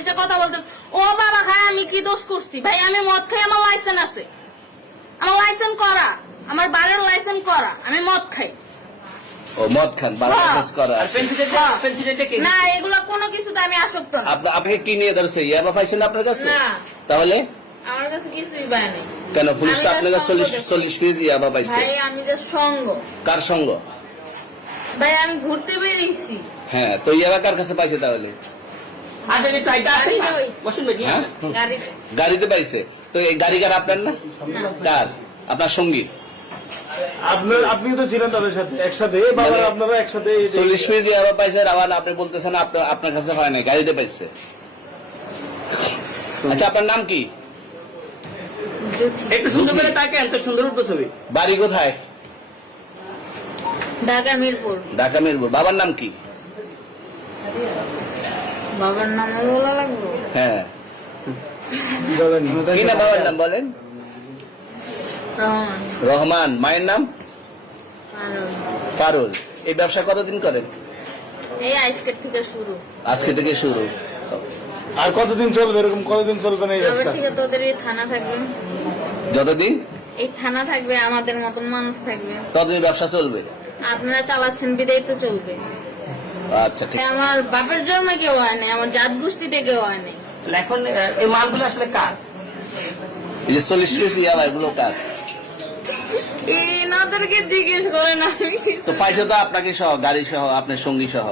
এসে কথা বলতেন। ও বাবা খায়, আমি কি দোষ করছি ভাই? আমি মদ খাই, আমার লাইসেন্স আছে, আমার লাইসেন্স করা, আমার বাড়ির লাইসেন্স করা, আমি মদ খাই। ও মদ খান, লাইসেন্স করা না, এগুলা কোনো কিছুতে আমি আসক্ত না। আপনাকে কি নিয়ে ধরছে? ইয়াবা পাইছেন আপনার কাছে? না, তাহলে আমার কাছে কিছুই পায় নাই। কেন পুলিশ তো আপনার কাছে 40 পিস ইয়াবা পাইছে? ভাই আমি যে সঙ্গ। কার সঙ্গ? ভাই আমি ঘুরতে বেরিয়েছি। হ্যাঁ, তো ইয়াবা কার কাছে পাইছে তাহলে? গাড়িতে পাইছে। তো এই গাড়ি কার? আপনার না? কার? আপনার সঙ্গী? আপনি তো ছিলেন তাদের সাথে একসাথে, আপনারা একসাথে 40 পিস ইয়াবা পাইছে, আবার আপনি বলতেছেন আপনার কাছে হয় নাই, গাড়িতে পাইছে। আচ্ছা, আপনার নাম কি? একটু সুন্দর করে তাকেন, তো সুন্দর উঠবে ছবি। বাড়ি কোথায়? ঢাকা মিরপুর। ঢাকা মিরপুর। বাবার নাম কি? বাবার নাম বলা লাগবে? হ্যাঁ, কি না বাবার নাম বলেন? রহমান। রহমান। মায়ের নাম? পারুল। পারুল। এই ব্যবসা কতদিন করেন? এই আজকের থেকে শুরু। আজকে থেকে শুরু। আর কতদিন চলবে? এরকম কতদিন চলবে না এই তবে ব্যবসা? থেকে তোদের এই থানা থাকবে, যতদিন এই থানা থাকবে, আমাদের মতন মানুষ থাকবে, ততদিন ব্যবসা চলবে। আপনারা চালাচ্ছেন বিদায় তো চলবে। আচ্ছা, ঠিক। আমার বাপের জন্মে কেউ হয় নাই, আমার জাত গোষ্ঠীতে কেউ হয় নাই। এখন এই মালগুলো আসলে কার? এই যে 40 পিস ইয়াবা, এগুলো কার? এনাদেরকে জিজ্ঞেস করেন। আমি তো পাইছে তো আপনাকে সহ, গাড়ি সহ, আপনার সঙ্গী সহ।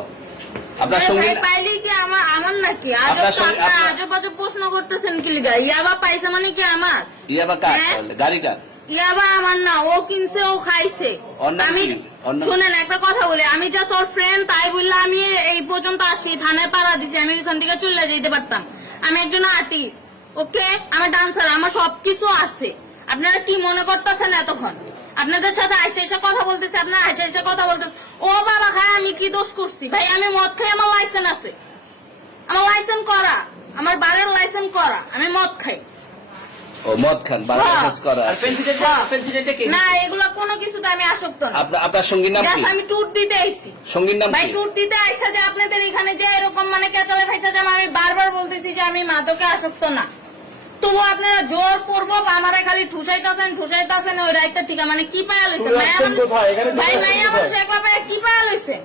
আপনার সঙ্গী পাইলে কি আমার নাকি? আপনার সঙ্গে- আজব আজব প্রশ্ন করতেছেন কি লিগা? ইয়াবা পাইছে মানে কি আমার? ইয়াবা কার? হ্যাঁ? গাড়ি কার? ইয়াবা আমার না, ও কিনছে, ও খাইছে। ওর নাম আমি কি? ওর নাম- শুনেন একটা কথা বলি, আমি যা তোর ফ্রেন্ড তাই বললে আমি এই পর্যন্ত আসি, থানায় পাড়া দিছি, আমি ওইখান থেকে চলে যেতে পারতাম। আমি একজন আর্টিস্ট, ওকে, আমার ডান্সার, আমার সবকিছু আছে। আপনারা কি মনে করতেছেন এতক্ষণ? আপনাদের সাথে আইসা এসে কথা বলতেছে, আপনারা আইসা এসে কথা বলতেছেন। ও বাবা খায়, আমি কি দোষ করছি ভাই? আমি মদ খাই, আমার লাইসেন্স আছে, আমার লাইসেন্স করা, আমার বাড়ির লাইসেন্স করা, আমি মদ খাই। ও মদ খান, লাইসেন্স করা। না, এগুলা কোনো কিছুতে আমি আসক্ত না। আপনার সঙ্গীর নাম কি? আমি ট্যুর দিতে আইছি। সঙ্গীর নাম ভাই কি? ট্যুর দিতে আইসা যে আপনাদের এখানে যে এরকম মানে কেচালে খাইছে, যে আমি বারবার বলতেছি যে আমি মাদকে আসক্ত না, তবু আপনারা জোর পূর্বক আমারে খালি ঠুসাইতাছেন ওই রাইতে থেকে। মানে কি পায়া লইছেন ভাই? ভাই নাই আমার একলা পায়া কি পায়া লইছেন?